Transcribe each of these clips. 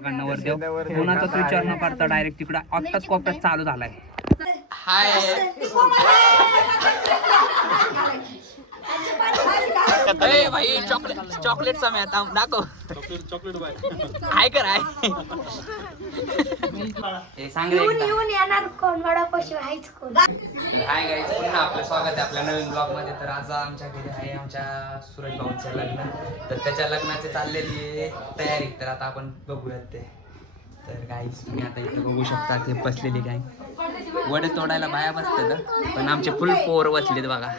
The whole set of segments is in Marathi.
बघा नवरदेव कोणाचाच विचार न करता डायरेक्ट तिकडे आत्ताच कोपऱ्यात चालू झालाय. हाय भाई चॉकलेट समय आता दाखव चॉकलेट हाय कर हाय सांग येणार कोण वडापाव हायच कोण. हाय गाईज पुन्हा आपलं स्वागत आहे आपल्या नवीन ब्लॉग मध्ये. तर आज आमच्या घरी आहे आमच्या सूरज भाऊंचं लग्न. तर त्याच्या लग्नाची चाललेली आहे तयारी. तर आता आपण बघूयात ते. तर गाईज तुम्ही आता इथं बघू शकता ते बसलेली काय वडे तोडायला बाया बसतात पण आमचे फुल पोर बसलेत बघा.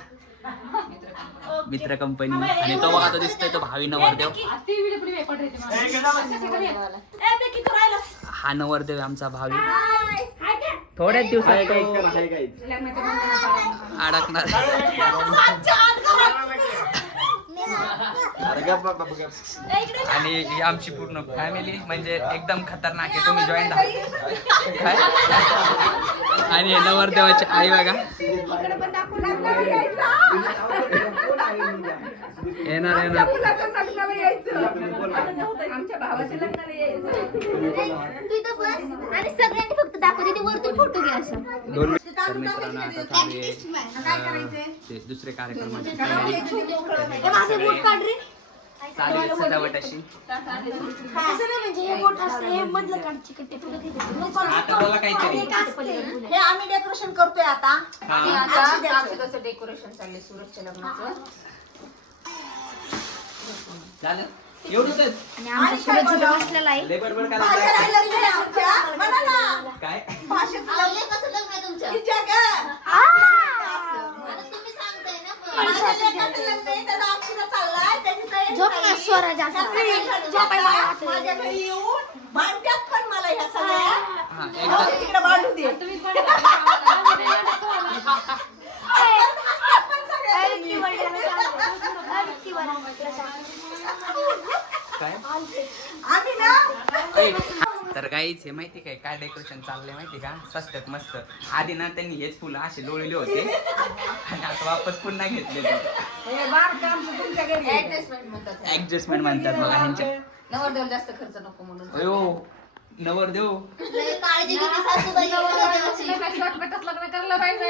मित्र कंपनी आणि तो बघा तो दिसतोय तो भावी नवरदेव. हा नवरदेव आमचा भावी थोड्याच दिवसात अडकणार. आणि ही आमची पूर्ण फॅमिली म्हणजे एकदम खतरनाक आहे. तुम्ही जॉईन झाला आणि नवरदेवाची आई बघा येणार येणार. सगळ्यांनी फक्त दाखवते ते वरतून फोटो घ्या असं. दोन तर मित्रांनो आता चालू आहे दुसरे कार्यक्रमाची तयारी. चालू आहे सजावट अशी. आता बोला काहीतरी. हे आम्ही डेकोरेशन करतोय आता. डेकोरेशन चाललंय सूरजच्या लग्नाचं. झालं एवढंच आणि आमचा सूरज झुला बसलेला आहे. लेबर बर काय कसं लग्न आहे तुमचं? झोप ना स्वराज असं. माझ्या घरी येऊन भांड्यात पण मला ह्या सगळ्या हा एकदा तिकडे बांधून दे. काय आम्ही ना तर काहीच हे माहिती काय डेकोरेशन चाललंय माहिती का स्वस्तात मस्त. आधी ना त्यांनी हेच फुलं असे लोळले होते आणि आता वापस पुन्हा घेतले. ऍडजस्टमेंट म्हणतात बघा ह्यांच्या. नवरदेवाला जास्त खर्च नको म्हणून. अयो नवरदेव काळजी घेते सासूबाई नवरदेवाची. लग्न करायला पाहिजे.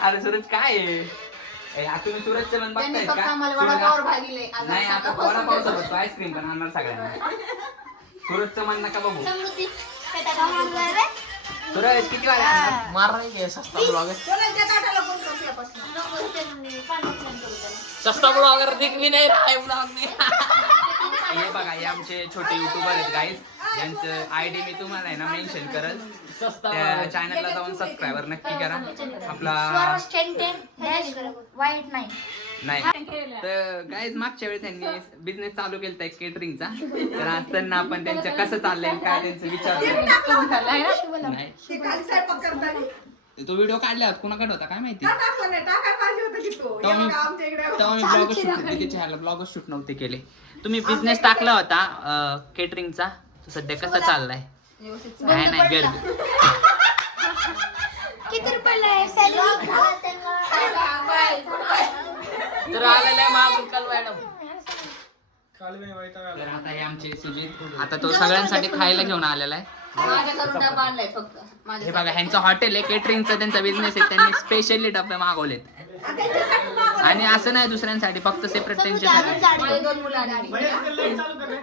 अरे सूरज काय आहे तुम्ही सूरजचं पण बघतायत फक्त का? आम्हाला वडापाव भागीले. नाही आता वडापाव सोबत आईस्क्रीम पण आणणार सगळ्यांना. सूरजचं मन नका बघू. समृद्धी सूरज किती वाले आणणार? मारणार की सस्ता ब्लॉगर. कोणाच्या ताटाला कोण करते सस्ता ब्लॉगर दिख भी नाही रहा है ब्लॉग में. हे बघा हे आमचे छोटे युट्यूबर आहेत गाईज. यांचं आयडी मी तुम्हाला आहे ना मेन्शन करल. त्या चॅनलला जाऊन सबस्क्रायबर नक्की करा. आपला वाईट नाही. नाही तर गाईज मागच्या वेळेस त्यांनी बिझनेस चालू केलता एक केटरिंगचा. तर आज त्यांना आपण त्यांचं कसं चाललंय काय त्यांचं विचारलं नाही. तो व्हिडिओ काढला कुणाकडे होता काय माहिती. तेव्हा मी ब्लॉग शूट केले त्याच्या ब्लॉग शूट नव्हते केले. तुम्ही बिझनेस टाकला होता केटरिंगचा सध्या कसा चाललाय? काय नाही गर्दी किती रुपयाला आहे सॅलरी? तर आलेला आहे महागुलकाल मॅडम. तर आता हे आमचे सुजित आता तो सगळ्यांसाठी खायला घेऊन आलेला आहे. माझ्याकडून डबा आणलाय फक्त. हे बघा ह्यांचं हॉटेल आहे केटरिंगचा त्यांचा बिझनेस आहे. त्यांनी स्पेशली डबे मागवलेत आणि असं नाही दुसऱ्यांसाठी फक्त सेपरेट त्यांच्यासाठी. माझे 2 मुलं आणि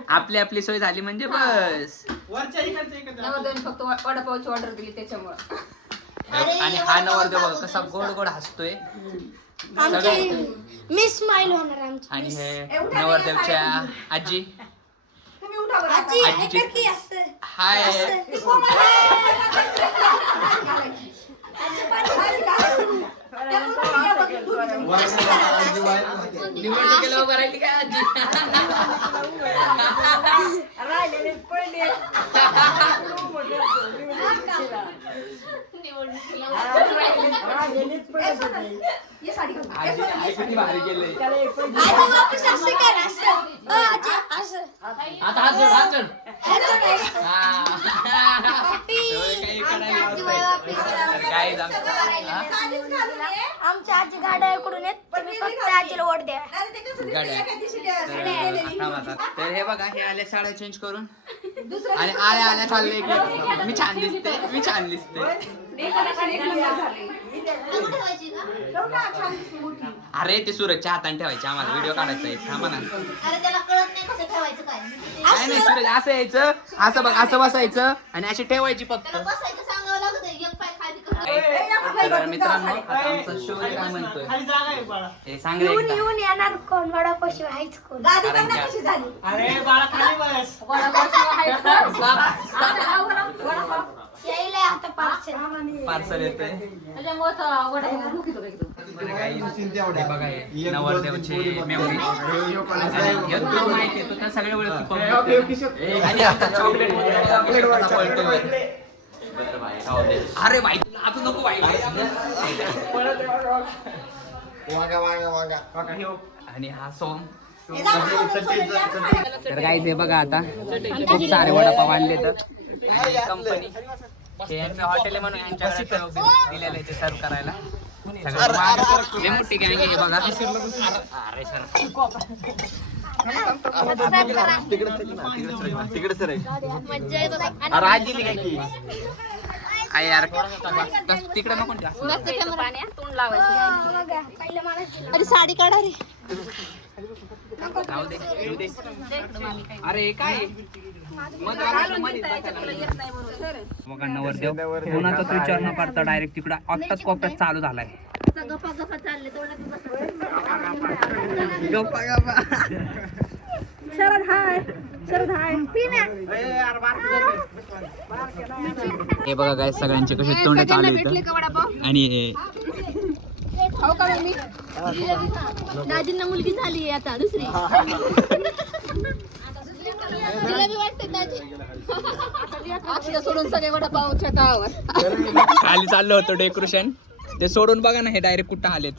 आपली आपली सोय झाली म्हणजे बस. नवरदेवाने फक्त वडापावची ऑर्डर दिली त्याच्यामुळे. आणि हा नवरदेव बघा कसा गोड गोड हसतोय. मी स्माइल होणार आमची. आणि हे नवरदेवच्या आजी आजीची हाय. निवडणुकीला उभं राहिली काय आजी? किती भारी गेले. आता हात जोड हात जोड. काय आमच्या आजी गाड्या इकडून येत तुम्ही फक्त आजीला ओढ द्या. अरे ते कसं दिसतं, साड्या. एका दिवशी गेलेली. तर हे बघा हे आले साड्या चेंज करून दुसऱ्या आणि आल्या आल्या चालले की मी छान दिसते डेकोरेशन एक नंबर झालंय. नको ठेवायची का? ठेव ना, छान दिसते मोठी. अरे ते सूरजच्या हाताने ठेवायचे आम्हाला व्हिडिओ काढायचा आहे थांबा ना अरे त्याला कळत नाही कसं ठेवायचं काय. काय नाही सूरज असं यायचं असं बघ असं बसायचं आणि अशी ठेवायची फक्त त्याला बसायचं सांगावं लागत एक पाय खाली कर. तर मित्रांनो आता आमचा शो काय म्हणतोय हे सांग रे येऊन एकदा. येऊन येणार कोण वडापाशी व्हायच कोण. गादी बघ ना कशी झाली. यायला आता पार्सल. पार्सल येते त्याच्यामुळं तर वडापाव भूक येतो एकदम. हे बघा हे नवरदेवचे मेमरी माहिती आहे सगळ्या वेळेस आणि आता चॉकलेट अरे बाई तुला अजून नको बाई आणि हा सॉन्ग हे जाऊ दे, सोडून सोडून या ना. तर काय ते बघा आता खूप सारे वडापाव आणले तर कंपनी हे यांचं हॉटेल आहे म्हणून यांच्याकडे दिलेलं आहे ते सर्व करायला सगळं लय मोठी गँग आहे हे बघा अरे सर मज्जा येत होती. अरे आज दिली काय की आहे यार तिकडे नको जास्त. तोंड लावायचं. बघा, पहिलं मला दिलं. अरे साडी काढा रे. जाऊ दे येऊ दे अरे हे काय बघा नवरदेव कोणाचाच विचार न करता डायरेक्ट तिकडं आत्ताच कोपऱ्यात चालू झालाय गप्पा गप्पा चालले तेवढ्यात बसा. गप्पा गप्पा हे बघा काय सगळ्यांचे कसे तोंड चालू आहेत आणि दाजींना मुलगी झाली आता दुसरी. तिला बी वाटते दाजी. अक्षता सोडून सगळे वडापाव छतावर. खाली चाललं होतं डेकोरेशन ते सोडून बघा ना हे डायरेक्ट कुठं आलेत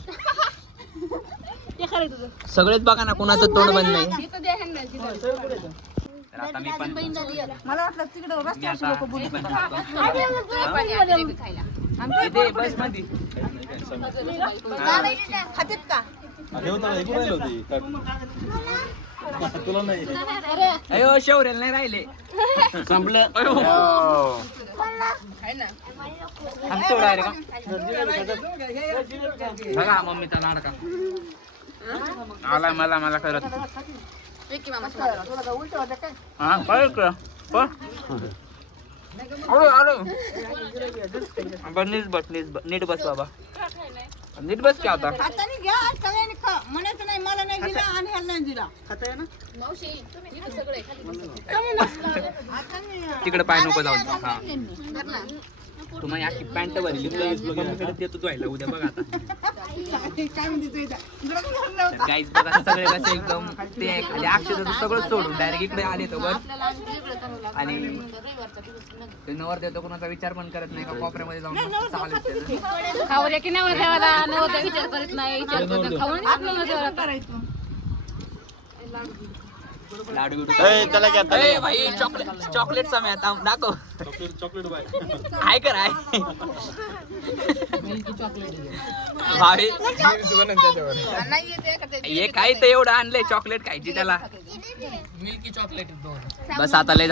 ते खरं तुझं. सगळेच बघा ना कोणाचं तोंड बंद नाही इथं द्या ह्यांना, तिथं. तर आता मी पण बहीण झाली आता. मला वाटलं तिकडे मी आता घरी पण जातो. पाणी आणलेलं खायला. इथे बस मध्ये खात्यात का? अयो शौर्याला नाही राहिले संपलं बघा मम्मीचा लाडका आला मला करत विकी मामा हा काय नीट बस बाबा नीट बस क्या होता हाताने घ्या, सगळ्यांनी खा. म्हणायचं नाही मला नाही दिला आणि ह्याला नाही दिला. मावशी इथं सगळे खाली तिकडे पाय नको जाऊ हा तुम्हाला अशी पॅन्ट भरली मम्मीकडे देतो धुवायला उद्या बघा आता गाईज बघा सगळे कसे एकदम ते खाली अक्षर सगळं सोडून डायरेक्ट इकडे आले तर वर आणि ते नवर देतो कोणाचा विचार पण करत नाही का कोपऱ्यामध्ये जाऊन चालेल खावर की नवरदेवाला नवरदेव विचार करत नाही विचार करत खाऊन आपलं नवरदेवाला करायचं. लाडू भाई चॉकलेट समय आता दाखव काय कराय भाई हे काय तर एवढं आणलंय चॉकलेट खायची त्याला बस आता लय